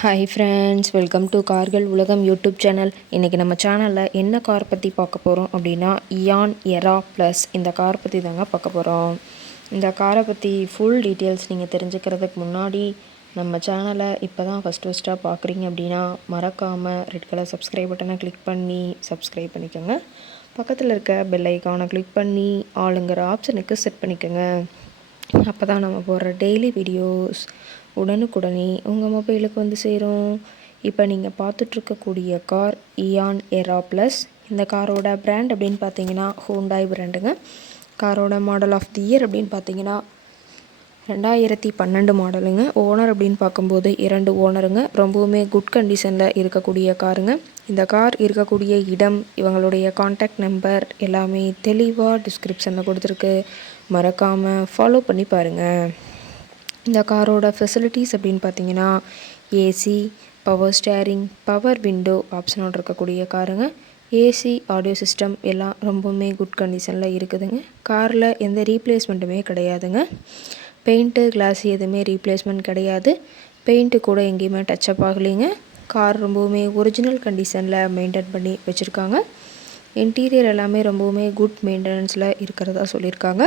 Hi friends, welcome to கார்கள் உலகம் YouTube channel. இன்றைக்கி நம்ம சேனலில் என்ன கார் பற்றி பார்க்க போகிறோம் அப்படின்னா இயான் எரா ப்ளஸ் இந்த கார் பற்றி தாங்க பார்க்க போகிறோம். இந்த காரை பற்றி ஃபுல் டீட்டெயில்ஸ் நீங்கள் தெரிஞ்சுக்கிறதுக்கு முன்னாடி நம்ம சேனலை இப்போ தான் ஃபஸ்ட்டாக பார்க்குறீங்க அப்படின்னா மறக்காமல் ரெட் கலர் சப்ஸ்கிரைப் பட்டனை கிளிக் பண்ணி சப்ஸ்கிரைப் பண்ணிக்கோங்க. பக்கத்தில் இருக்க பெல் ஐக்கானை கிளிக் பண்ணி ஆளுங்கிற ஆப்ஷனுக்கு செட் பண்ணிக்கோங்க. அப்போ தான் நம்ம போடுற டெய்லி வீடியோஸ் உடனுக்குடனே உங்கள் மொபைலுக்கு வந்து சேரும். இப்போ நீங்கள் பார்த்துட்ருக்கக்கூடிய கார் இயான் எரா ப்ளஸ். இந்த காரோட பிராண்ட் அப்படின்னு பார்த்தீங்கன்னா ஹூண்டாய் பிராண்டுங்க. காரோட மாடல் ஆஃப் தி இயர் அப்படின்னு பார்த்தீங்கன்னா 2012 மாடலுங்க. ஓனர் அப்படின்னு பார்க்கும்போது 2 ஓனருங்க. ரொம்பவுமே குட் கண்டிஷனில் இருக்கக்கூடிய காருங்க. இந்த கார் இருக்கக்கூடிய இடம், இவங்களுடைய கான்டாக்ட் நம்பர் எல்லாமே தெளிவாக டிஸ்கிரிப்ஷனில் கொடுத்துருக்கு. மறக்காமல் ஃபாலோ பண்ணி பாருங்கள். இந்த காரோட ஃபெசிலிட்டிஸ் அப்படின்னு பார்த்தீங்கன்னா AC, power steering, power window ஆப்ஷனோடு இருக்கக்கூடிய காருங்க. ஏசி, ஆடியோ சிஸ்டம் எல்லாம் ரொம்பவுமே குட் கண்டிஷனில் இருக்குதுங்க. காரில் எந்த ரீப்ளேஸ்மெண்ட்டுமே கிடையாதுங்க. பெயிண்ட்டு, கிளாஸ் எதுவுமே ரீப்ளேஸ்மெண்ட் கிடையாது. பெயிண்ட்டு கூட எங்கேயுமே டச்சப் ஆகலைங்க. கார் ரொம்பவுமே ஒரிஜினல் கண்டிஷனில் மெயின்டைன் பண்ணி வச்சுருக்காங்க. இன்டீரியர் எல்லாமே ரொம்பவுமே குட் மெயின்டெனன்ஸில் இருக்கிறதா சொல்லியிருக்காங்க.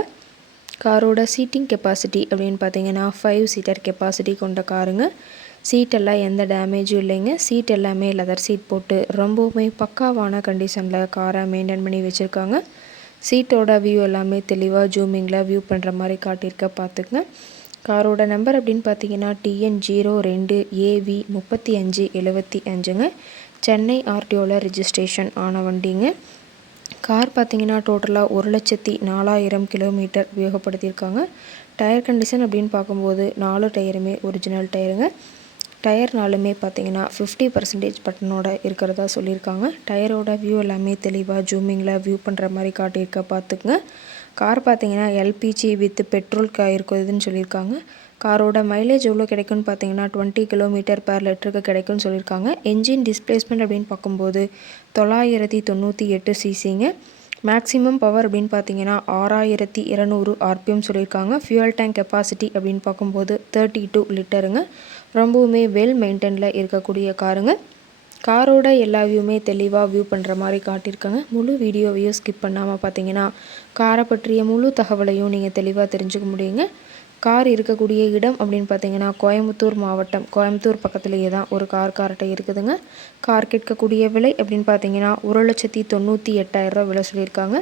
காரோட சீட்டிங் கெப்பாசிட்டி அப்படின்னு பார்த்தீங்கன்னா 5 சீட்டர் கெப்பாசிட்டி கொண்ட காருங்க. சீட்டெல்லாம் எந்த டேமேஜும் இல்லைங்க. சீட் எல்லாமே லெதர் சீட் போட்டு ரொம்பவுமே பக்காவான கண்டிஷனில் காரை மெயின்டைன் பண்ணி வச்சுருக்காங்க. சீட்டோட வியூ எல்லாமே தெளிவாக ஜூமிங்கில் வியூ பண்ணுற மாதிரி காட்டியிருக்க பார்த்துக்குங்க. காரோட நம்பர் அப்படின்னு பார்த்தீங்கன்னா TN02AV 3575ங்க. சென்னை ஆர்டிஓவில் ரிஜிஸ்ட்ரேஷன் ஆன வண்டிங்க. கார் பார்த்திங்கன்னா டோட்டலாக 1,04,000 கிலோமீட்டர் உபயோகப்படுத்தியிருக்காங்க. டயர் கண்டிஷன் அப்படின்னு பார்க்கும்போது 4 டயருமே ஒரிஜினல் டயருங்க. டயர்னாலுமே பார்த்திங்கன்னா 50% பட்டனோட இருக்கிறதா சொல்லியிருக்காங்க. டயரோட வியூ எல்லாமே தெளிவாக ஜூமிங்கில் வியூ பண்ணுற மாதிரி காட்டியிருக்க பார்த்துக்குங்க. கார் பார்த்திங்கன்னா LPG வித் பெட்ரோல் இருக்குதுன்னு சொல்லியிருக்காங்க. காரோட மைலேஜ் எவ்வளோ கிடைக்கும்னு பார்த்தீங்கன்னா 20 km/லிட்டருக்கு கிடைக்கும்னு சொல்லியிருக்காங்க. என்ஜின் டிஸ்பிளேஸ்மெண்ட் அப்படின்னு பார்க்கும்போது 998 சிசிங்க. மேக்ஸிமம் பவர் அப்படின்னு பார்த்தீங்கன்னா 6200 RPM சொல்லியிருக்காங்க. ஃபியூயல் டேங்க் கெப்பாசிட்டி அப்படின்னு பார்க்கும்போது 32 லிட்டருங்க. ரொம்பவுமே வெல் மெயின்டெனில் இருக்கக்கூடிய காருங்க. காரோட எல்லா வியூமே தெளிவாக வியூ பண்ணுற மாதிரி காட்டியிருக்காங்க. முழு வீடியோவையும் ஸ்கிப் பண்ணாமல் பார்த்தீங்கன்னா காரை பற்றிய முழு தகவலையும் நீங்கள் தெளிவாக தெரிஞ்சுக்க முடியுங்க. கார் இருக்கக்கூடிய இடம் அப்படின்னு பார்த்தீங்கன்னா கோயம்புத்தூர் மாவட்டம், கோயம்புத்தூர் பக்கத்துலேயே தான் ஒரு கார்ட்டை இருக்குதுங்க. கார் கேட்கக்கூடிய விலை அப்படின்னு பார்த்தீங்கன்னா 1,98,000 விலை சொல்லியிருக்காங்க.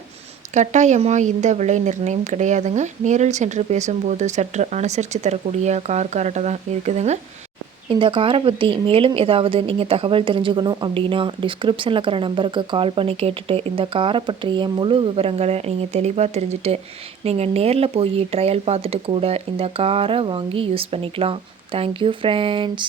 கட்டாயமாக இந்த விலை நிர்ணயம் கிடையாதுங்க. நேரில் சென்று பேசும்போது சற்று அனுசரித்து தரக்கூடிய கார்ட்டை தான் இருக்குதுங்க. இந்த காரை பற்றி மேலும் ஏதாவது நீங்கள் தகவல் தெரிஞ்சுக்கணும் அப்படின்னா டிஸ்கிரிப்ஷனில் இருக்கிற நம்பருக்கு கால் பண்ணி கேட்டுட்டு இந்த காரை பற்றிய முழு விவரங்களை நீங்கள் தெளிவாக தெரிஞ்சுட்டு நீங்கள் நேரில் போய் ட்ரையல் பார்த்துட்டு கூட இந்த காரை வாங்கி யூஸ் பண்ணிக்கலாம். Thank you friends.